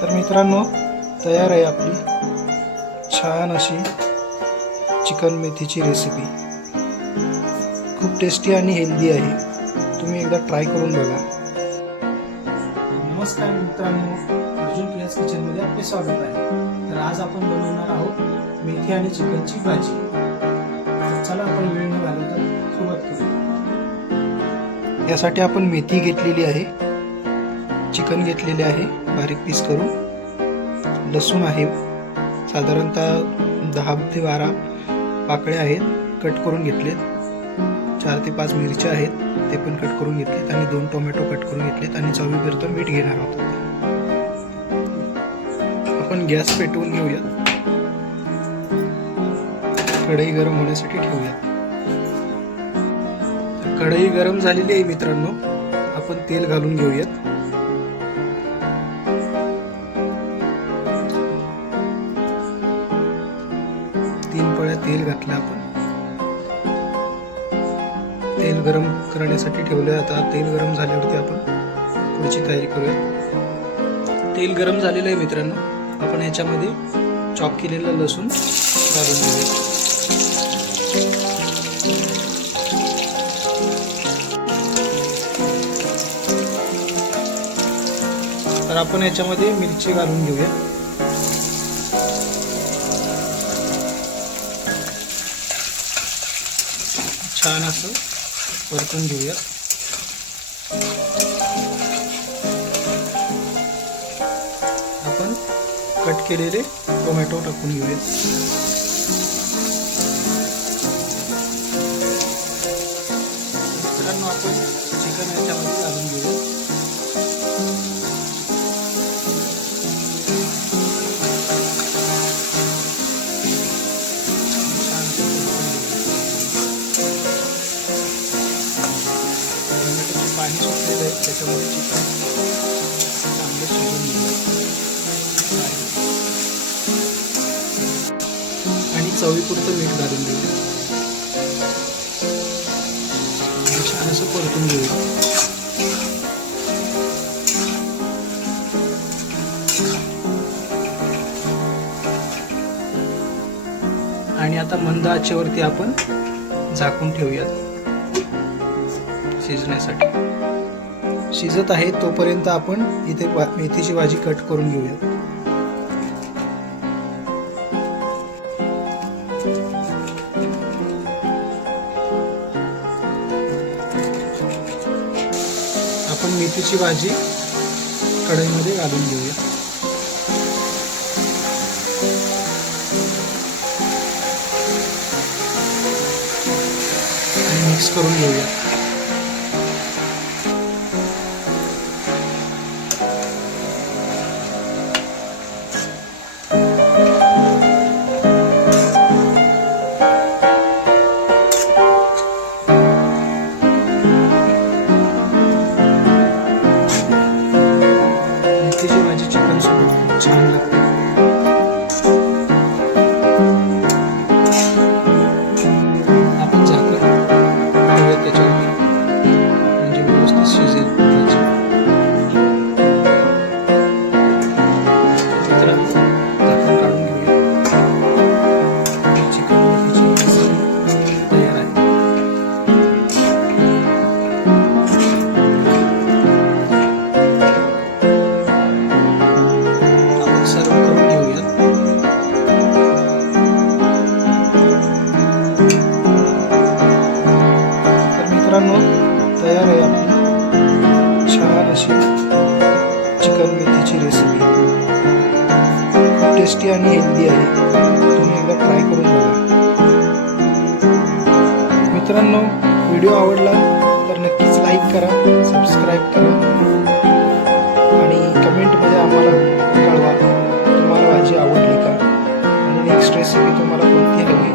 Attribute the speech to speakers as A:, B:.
A: तर मित्रांनो तयार आहे आपली छान अशी चिकन मेथीची रेसिपी खूप टेस्टी आणि हेल्दी आहे. तुम्ही एकदा ट्राय करून बघा. नमस्कार मित्रांनो अर्जुन प्रियास किचनमध्ये आपले स्वागत आहे. तर आज आपण बनवणार आहोत मेथी आणि चिकनची भाजी. तर चला आपण वेळ न घालवता सुरुवात करू यासाठी आपण मेथी घेतलेली आहे. चिकन घेतलेले आहे. बारीक पीस करून लसूण आहे. साधारणतः दहा ते बारा पाकळ्या आहेत कट करून घेतलेत. चार ते पाच मिरच्या आहेत ते पण कट करून घेतलेत आणि दोन टोमॅटो कट करून घेतलेत आणि चवीपर्यंत मीठ घेणार आहोत. आपण गॅस पेटवून घेऊयात. कढई गरम होण्यासाठी ठेवूयात. कढई गरम झालेली आहे मित्रांनो. आपण तेल घालून घेऊयात. तेल घातलं आपण. तेल गरम करण्यासाठी ठेवले आता तेल गरम झाल्यावरती आपण पुढची तयारी करूया. तेल गरम झालेलं आहे मित्रांनो. आपण याच्यामध्ये चॉप केलेलं लसूण घालून घेऊया. तर आपण याच्यामध्ये मिरची घालून घेऊया. छान असं परतून घेऊया. आपण कट केलेले टोमॅटो टाकून घेऊया मित्रांनो आपण चिकन याच्यामध्ये घालून घेऊया त्याच्यामुळे चिकन चांगलं शिजून आणि चवीपुरतं मीठ घालून देऊ. छान असं परतून घेऊया आणि आता मंद आचेवरती आपण झाकून ठेवूयात. शिजण्यासाठी. शिजत आहे तोपर्यंत आपण इथे मेथीची भाजी कट करून घेऊया. आपण मेथीची भाजी कढईमध्ये घालून घेऊया. मिक्स करून घेऊया. म्हणजे व्यवस्थित शिजेल भाजी मित्रांनो झाकण काढून घेऊया चिकन मेथीची रेसिपी तयार आहे आपण अशी चिकन मेथीची रेसिपी खूप टेस्टी आणि हेल्दी आहे. तुम्ही एकदा ट्राय करून बघा. मित्रांनो व्हिडिओ आवडला तर नक्कीच लाईक करा सबस्क्राईब करा आणि कमेंटमध्ये आम्हाला कळवा तुम्हाला भाजी आवडली का? आणि नेक्स्ट रेसिपी तुम्हाला कोणती हवी